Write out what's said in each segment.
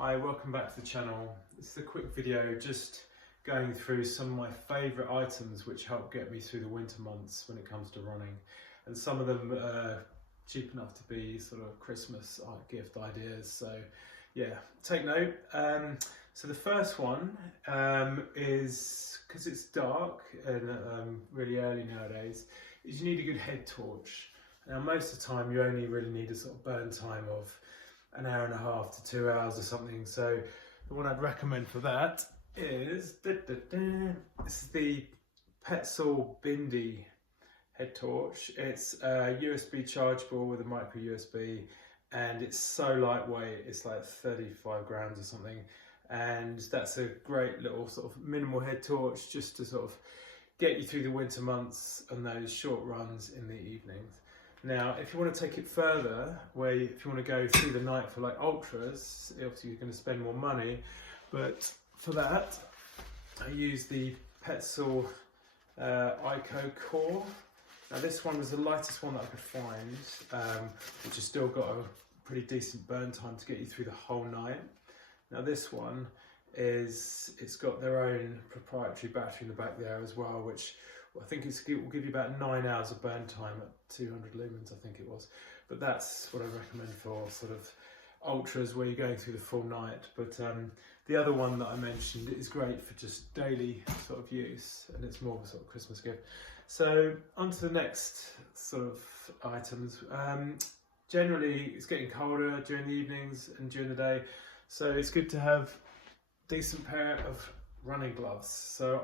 Hi, welcome back to the channel. This is a quick video just going through some of my favourite items which help get me through the winter months when it comes to running. And some of them are cheap enough to be sort of Christmas gift ideas. So yeah, take note. So the first one is, because it's dark and really early nowadays, is you need a good head torch. Now most of the time you only really need a sort of burn time of an hour and a half to 2 hours or something. So the one I'd recommend for that is this is the Petzl Bindi head torch. It's USB chargeable with a micro USB, and it's so lightweight. It's like 35 grams or something, and that's a great little sort of minimal head torch just to sort of get you through the winter months and those short runs in the evenings. Now, if you want to take it further, if you want to go through the night for like ultras, obviously you're going to spend more money, but for that, I use the Petzl ICO Core. Now this one was the lightest one that I could find, which has still got a pretty decent burn time to get you through the whole night. Now this one it's got their own proprietary battery in the back there as well, which I think it will give you about 9 hours of burn time at 200 lumens, I think it was. But that's what I recommend for sort of ultras where you're going through the full night. But the other one that I mentioned is great for just daily sort of use, and it's more of a sort of Christmas gift. So on to the next sort of items. Generally it's getting colder during the evenings and during the day, so it's good to have a decent pair of running gloves. So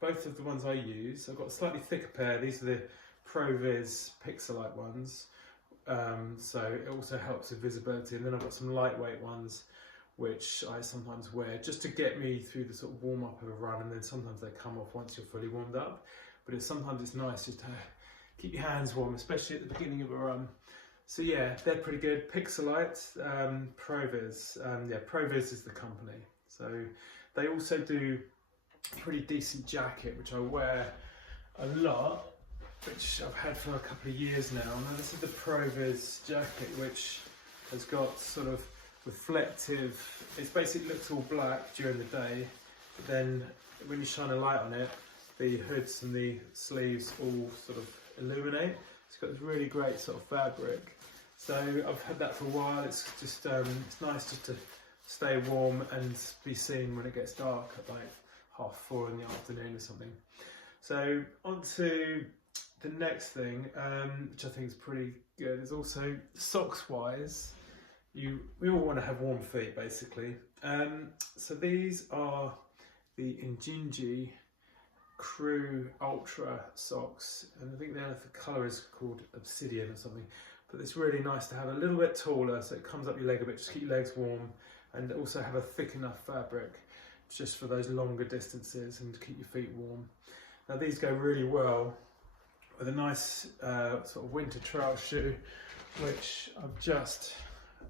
both of the ones I use, I've got a slightly thicker pair. These are the ProViz Pixelite ones, so it also helps with visibility. And then I've got some lightweight ones which I sometimes wear just to get me through the sort of warm up of a run, and then sometimes they come off once you're fully warmed up. But sometimes it's nice just to keep your hands warm, especially at the beginning of a run. So yeah, they're pretty good. Pixelite, ProViz, yeah, ProViz is the company. So they also do pretty decent jacket which I wear a lot, which I've had for a couple of years now. Now this is the ProViz jacket, which has got sort of reflective, it basically looks all black during the day, but then when you shine a light on it, the hoods and the sleeves all sort of illuminate. It's got this really great sort of fabric. So I've had that for a while. It's just it's nice just to stay warm and be seen when it gets dark at like 4:30 in the afternoon or something. So on to the next thing, which I think is pretty good, is also socks wise. We all want to have warm feet basically. So these are the Injinji Crew Ultra socks, and I think the colour is called Obsidian or something. But it's really nice to have a little bit taller, so it comes up your leg a bit, just keep your legs warm, and also have a thick enough fabric just for those longer distances and to keep your feet warm. Now these go really well with a nice sort of winter trail shoe, which I've just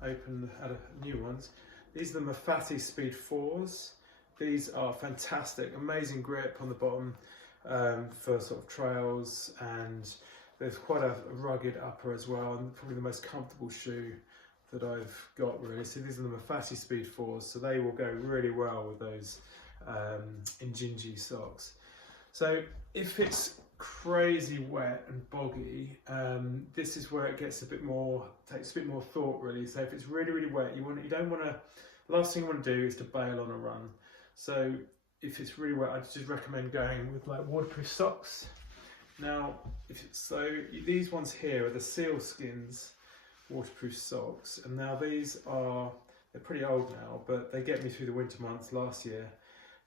opened out of new ones. These are the Mafate Speed 4s. These are fantastic, amazing grip on the bottom for sort of trails, and there's quite a rugged upper as well, and probably the most comfortable shoe that I've got really. So these are the Mafate Speed 4s, so they will go really well with those Injinji socks. So if it's crazy wet and boggy, this is where it gets a bit more, takes a bit more thought really. So if it's really, really wet, you don't want to, last thing you want to do is to bail on a run. So if it's really wet, I just recommend going with like waterproof socks. Now, these ones here are the Sealskins waterproof socks, and now they're pretty old now, but they get me through the winter months last year.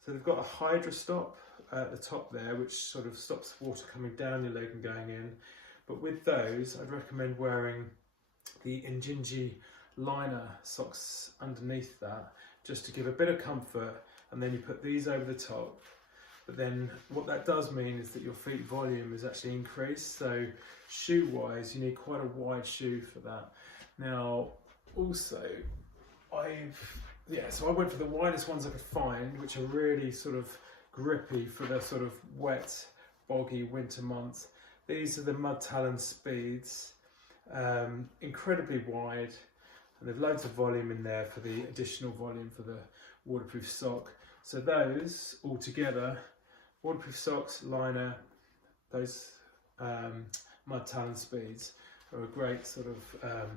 So they've got a Hydra Stop at the top there, which sort of stops water coming down your leg and going in. But with those, I'd recommend wearing the Injinji Liner socks underneath that, just to give a bit of comfort, and then you put these over the top. But then what that does mean is that your feet volume is actually increased. So shoe wise, you need quite a wide shoe for that. Now, also, so I went for the widest ones I could find, which are really sort of grippy for the sort of wet, boggy winter months. These are the Mud Talon Speeds, incredibly wide. and there's loads of volume in there for the additional volume for the waterproof sock. So those all together, waterproof socks, liner, those Mud Talon Speeds are a great sort of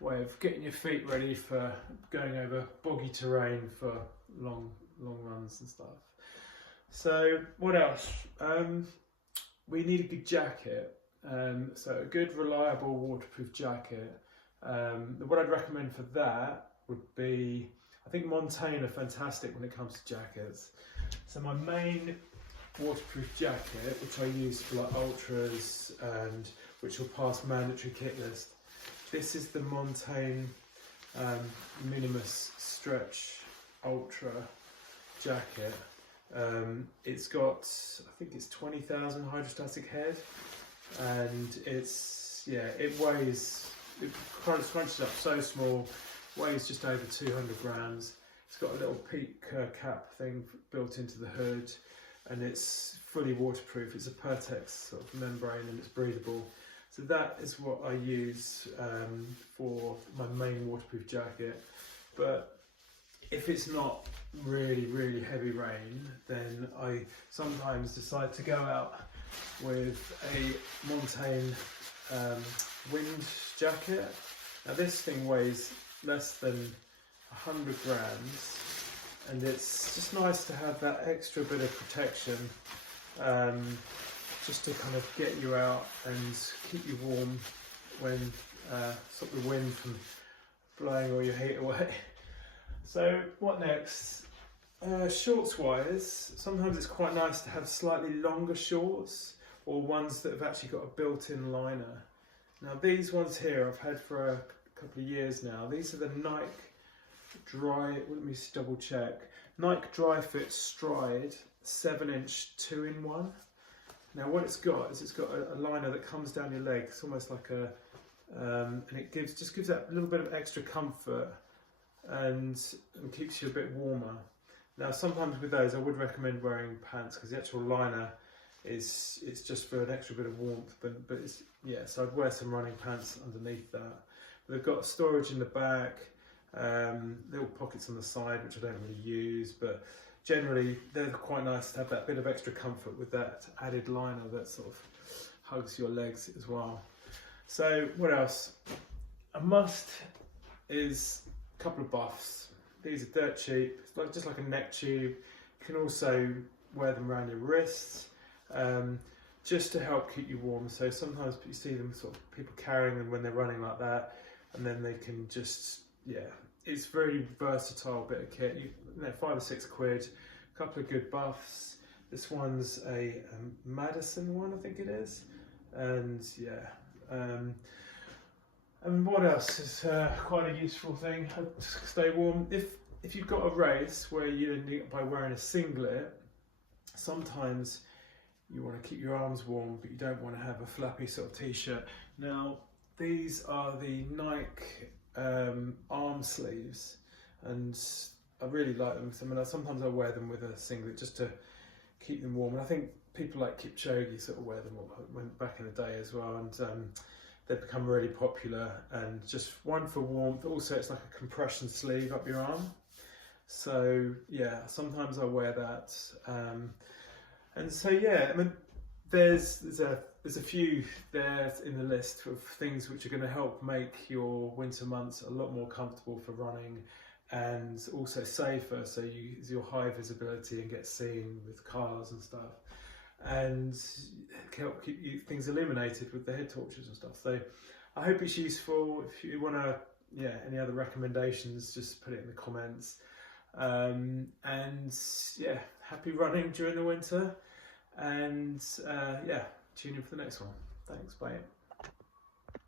way of getting your feet ready for going over boggy terrain for long runs and stuff. So what else? We need a good jacket. So a good, reliable, waterproof jacket. What I'd recommend for that would be, I think Montane are fantastic when it comes to jackets. So my main waterproof jacket, which I use for like ultras and which will pass mandatory kit list. This is the Montane Minimus Stretch Ultra jacket. It's got, I think it's 20,000 hydrostatic head, and it's, yeah, it weighs, it kind of crunches up so small, weighs just over 200 grams. It's got a little peak cap thing built into the hood, and it's fully waterproof. It's a Pertex sort of membrane, and it's breathable. So that is what I use for my main waterproof jacket. But if it's not really heavy rain, then I sometimes decide to go out with a Montane wind jacket. Now this thing weighs less than 100 grams, and it's just nice to have that extra bit of protection, just to kind of get you out and keep you warm when stop the wind from blowing all your heat away. So what next? Shorts wise, sometimes it's quite nice to have slightly longer shorts, or ones that have actually got a built-in liner. Now these ones here I've had for a couple of years now. These are the Nike Dry, let me just double check, Nike Dry Fit Stride 7-inch 2-in-1. Now what it's got is it's got a liner that comes down your leg. It's almost like a, and it just gives that little bit of extra comfort and keeps you a bit warmer. Now sometimes with those I would recommend wearing pants, because the actual liner it's just for an extra bit of warmth, but it's, yeah, so I'd wear some running pants underneath that. But they've got storage in the back, little pockets on the side which I don't really use, but generally they're quite nice to have that bit of extra comfort with that added liner that sort of hugs your legs as well. So what else? A must is a couple of buffs. These are dirt cheap. It's just like a neck tube. You can also wear them around your wrists, just to help keep you warm. So sometimes you see them sort of people carrying them when they're running like that, and then they can just, yeah, it's very versatile bit of kit. You know, 5 or 6 quid, a couple of good buffs. This one's a Madison one, I think it is, and yeah. And what else is quite a useful thing to stay warm? If you've got a race where you need, by wearing a singlet, sometimes you want to keep your arms warm, but you don't want to have a flappy sort of t-shirt. Now these are the Nike arm sleeves, and I really like them. I mean, sometimes I wear them with a singlet just to keep them warm, and I think people like Kipchoge sort of wear them back in the day as well, and they've become really popular. And just one for warmth. Also, it's like a compression sleeve up your arm. So yeah, sometimes I wear that. And so yeah, I mean, there's a few there in the list of things which are going to help make your winter months a lot more comfortable for running, and also safer, so you're high visibility and get seen with cars and stuff, and help keep things illuminated with the head torches and stuff. So I hope it's useful. If you want to, yeah, any other recommendations, just put it in the comments. And yeah, happy running during the winter, and yeah, tune in for the next one. Thanks, bye.